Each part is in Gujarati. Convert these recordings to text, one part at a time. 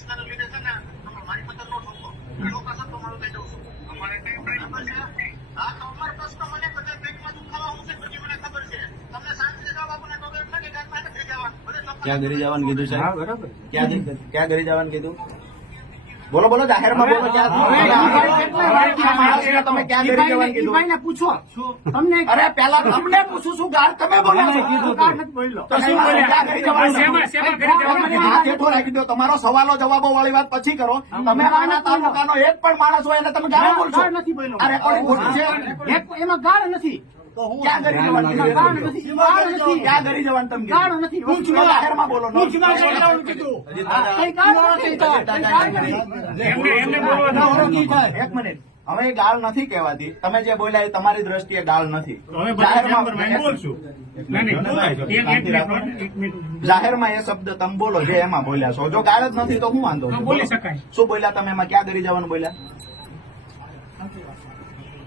પક્ષના લીધે છે ને તમે મારી પતન નો ઠોકો લોકો સર તમારું કહી દઉં છું અમારે કઈ ખબર છે હા તો અમારે પ્રશ્ન મને બધા પેટમાં દુખાવા હું છે બધી મને ખબર છે તમને શાંતિ જવાબ આપો ને તો એમ લાગે કે આત્મા થઈ જવા ક્યાં ઘરે જવાનું કીધું સાહેબ? ક્યાં ઘરે જવાનું કીધું? બોલો બોલો, જાહેરમાં બોલો. ક્યાં તમે ક્યાં ઘરે જવાનું કીધું? પૂછો તમને. અરે પેલા તમને પૂછું છું, ગાળ તમે બોલો છો. તો શું બોલ્યા? ક્યાં ઘરે જવાનું? હાથ હેઠો રાખી દો. તમારો સવાલો જવાબો વાળી વાત પછી કરો. તમે આના તાલુકાનો એક પણ માણસ હોય એને તમે ગાળ બોલશો. ગાળ નથી બોલ્યો. આ રેકોર્ડિંગ ખોટી છે. એમાં ગાળ નથી. ક્યાં ઘરે જવાનું કીધું? ગાળ નથી. ગાળ નથી. ક્યાં ઘરે જવાનું તમે કીધું? ગાળ નથી. જાહેરમાં બોલો. કઈ ગાળ નથી. કઈ ગાળ નથી. એક મિનિટ, હવે એ ગાળ નથી કહેવાતી. તમે જે બોલ્યા એ તમારી દ્રષ્ટિએ ગાળ નથી. જાહેરમાં એ શબ્દ તમે બોલો જે એમાં બોલ્યા છો. જો ગાળ જ નથી તો શું વાંધો છે? બોલી શકાય. શું બોલ્યા તમે એમાં? ક્યાં ઘરે જવાનું બોલ્યા?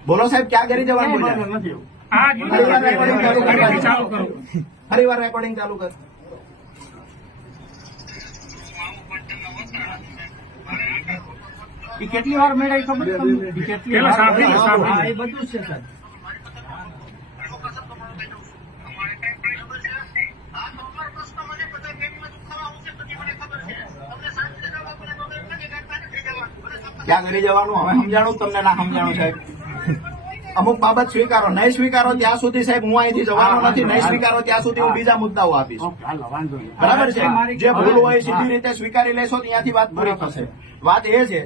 બોલો સાહેબ, ક્યાં ઘરે જવાનું બોલ્યા? ફરી વાર રેકોર્ડિંગ ચાલુ કર. એ કેટલી વાર મેળવી ખબર છે તમને? એ કેટલી વાર? હા, એ બધું જ છે સર. લોકો સર તમારું કહી દઉં છું અમારે કઈ ખબર છે હા તો અમારો પ્રશ્ન મને બધા પેટમાં દુખાવા હું છે બધી મને ખબર છે તમને શાંતિ જવાબ આપો ને તો એમ લાગે કે આત્મા થઈ જવા ક્યાં ઘરે જવાનું? હવે સમજાણું તમને ના સમજાણું સાહેબ? અમુક બાબત સ્વીકારો, નહીં સ્વીકારો ત્યાં સુધી સાહેબ હું અહીંથી જવાનો નથી. નહીં સ્વીકારો ત્યાં સુધી હું બીજા મુદ્દાઓ આપીશ. હાલો, વાંધો નહીં. બરાબર છે? જે ભૂલ હોય સીધી રીતે સ્વીકારી લેશો ત્યાંથી વાત પૂરી થશે. વાત એ છે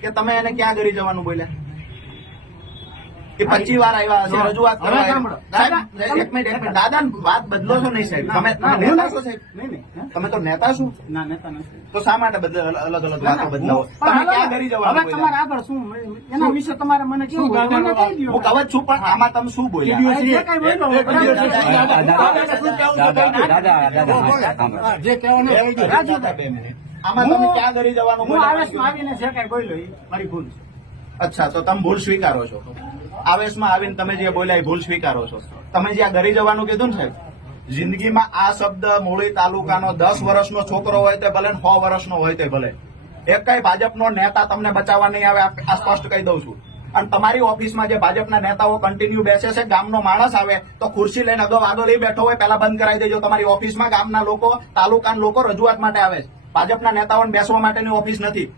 કે તમે એને ક્યાં ઘરે જવાનું બોલ્યા? એ 25 વાર આવ્યા છે, રજૂઆત કરવા આવ્યા. સાહેબ, એક મિનિટ, દાદા વાત બદલો છો નહીં સાહેબ? તમે નેતા છો સાહેબ? તમે તો નેતા છો. ના, નેતા નથી. તો શા માટે અલગ અલગ વાતો બદલાવો? તમે ક્યાં ઘરે જવાનું હવે બોલ્યા? તમારે આગળ શું એના વિશે તમારે મને કેવું હું કવ જ છું, પણ આમાં તમે શું બોલ્યા? જે કાંઈ બોલ્યો, જે કહેવાનું એ કહી દો. રાજી હતા 2 મિનિટ. આમાં તમે ક્યાં ઘરે જવાનું હું બોલ્યા? આવેશમાં આવીને જે કાંઈ બોલ્યો એ મારી ભૂલ છે. અચ્છા, તો તમે ભૂલ સ્વીકારો છો? આવેશમાં આવીને તમે જે બોલ્યા એ ભૂલ સ્વીકારો છો? તમે જ્યાં ઘરે જવાનું કીધું ને સાહેબ, જિંદગીમાં આ શબ્દ મૂળી તાલુકાનો 10 વર્ષનો છોકરો હોય તે ભલે 100 વર્ષનો હોય તે ભલે, એક કઈ ભાજપનો નેતા તમને બચાવવા નહીં આવે. આ સ્પષ્ટ કહી દઉં છું. અને તમારી ઓફિસમાં જે ભાજપના નેતાઓ કન્ટિન્યુ બેસે છે, ગામનો માણસ આવે તો ખુરશી લઈને આગળ એ બેઠો હોય પેલા બંધ કરાવી દેજો. તમારી ઓફિસમાં ગામના લોકો, તાલુકાના લોકો રજૂઆત માટે આવે છે. ભાજપના નેતાઓને બેસવા માટેની ઓફિસ નથી.